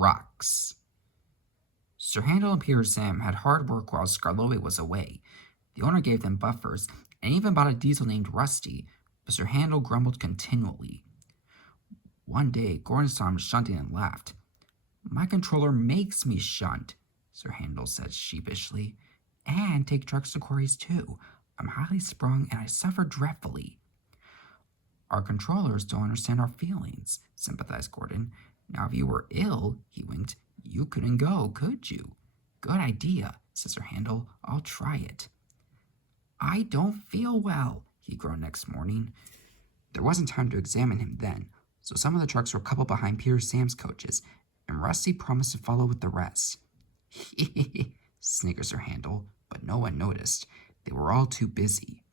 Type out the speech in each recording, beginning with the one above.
trucks. Sir Handel and Peter Sam had hard work while Skarloey was away. The owner gave them buffers and even bought a diesel named Rusty, but Sir Handel grumbled continually. One day, Gordon saw him shunting and laughed. "My controller makes me shunt," Sir Handel said sheepishly, "and take trucks to quarries too. I'm highly sprung and I suffer dreadfully." "Our controllers don't understand our feelings," sympathized Gordon. "Now if you were ill," he winked, "you couldn't go, could you?" "Good idea," said Sir Handel. "I'll try it." "I don't feel well," he groaned next morning. There wasn't time to examine him then, so some of the trucks were coupled behind Peter Sam's coaches, and Rusty promised to follow with the rest. "Hee snickered Sir Handel, but no one noticed. They were all too busy.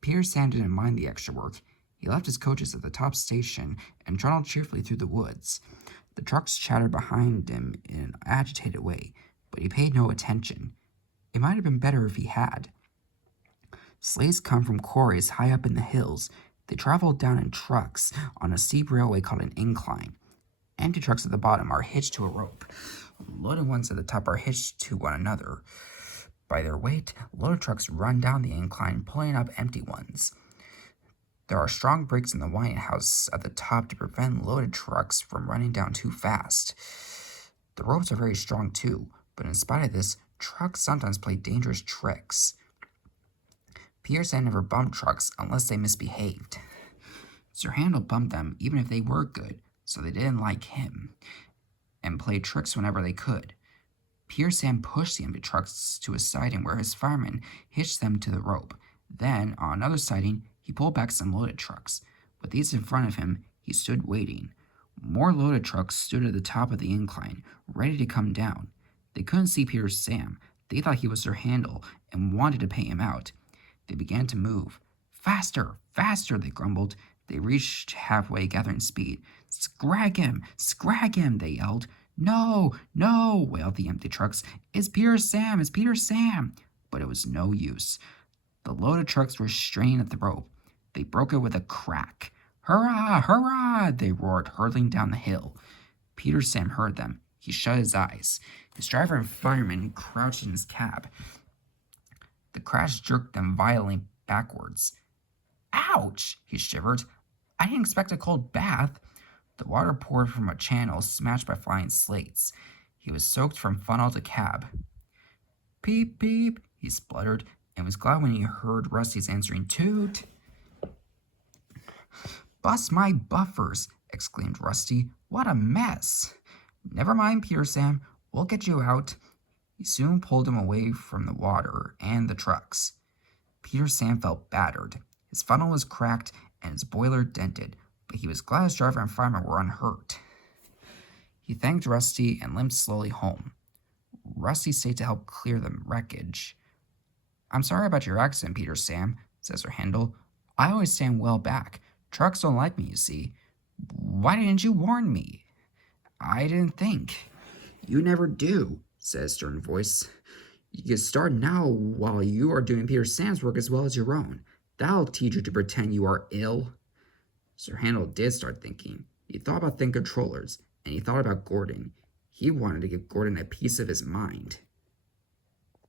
Peter Sam didn't mind the extra work. He left his coaches at the top station and trundled cheerfully through the woods. The trucks chattered behind him in an agitated way, but he paid no attention. It might have been better if he had. Sleighs come from quarries high up in the hills. They travel down in trucks on a steep railway called an incline. Empty trucks at the bottom are hitched to a rope. Loaded ones at the top are hitched to one another. By their weight, loaded trucks run down the incline, pulling up empty ones. There are strong brakes in the winding house at the top to prevent loaded trucks from running down too fast. The ropes are very strong too, but in spite of this, trucks sometimes play dangerous tricks. Peter Sam never bumped trucks unless they misbehaved. Sir Handel bumped them even if they were good, so they didn't like him, and played tricks whenever they could. Peter Sam pushed the empty trucks to a siding where his fireman hitched them to the rope. Then, on another siding, he pulled back some loaded trucks. With these in front of him, he stood waiting. More loaded trucks stood at the top of the incline, ready to come down. They couldn't see Peter Sam. They thought he was Sir Handel and wanted to pay him out. They began to move. "Faster, faster," they grumbled. They reached halfway, gathering speed. Scrag him, they yelled. "No, no," wailed the empty trucks. It's Peter Sam, it's Peter Sam." But it was no use. The loaded trucks were straining at the rope. They broke it with a crack. "Hurrah, hurrah," they roared, hurtling down the hill. Peter Sam heard them. He shut his eyes. His driver and fireman crouched in his cab. The crash jerked them violently backwards. "Ouch!" he shivered. "I didn't expect a cold bath." The water poured from a channel smashed by flying slates. He was soaked from funnel to cab. "Peep, peep," he spluttered, and was glad when he heard Rusty's answering toot. "Bust my buffers," exclaimed Rusty. "What a mess." "Never mind, Peter Sam. We'll get you out." He soon pulled him away from the water and the trucks. Peter Sam felt battered. His funnel was cracked and his boiler dented, but he was glad his driver and fireman were unhurt. He thanked Rusty and limped slowly home. Rusty stayed to help clear the wreckage. "I'm sorry about your accident, Peter Sam," said Sir Handel. "I always stand well back. Trucks don't like me, you see." "Why didn't you warn me?" "I didn't think." "You never do," said a stern voice. "You can start now while you are doing Peter Sam's work as well as your own. That'll teach you to pretend you are ill." Sir Handel did start thinking. He thought about thin controllers, and he thought about Gordon. He wanted to give Gordon a piece of his mind.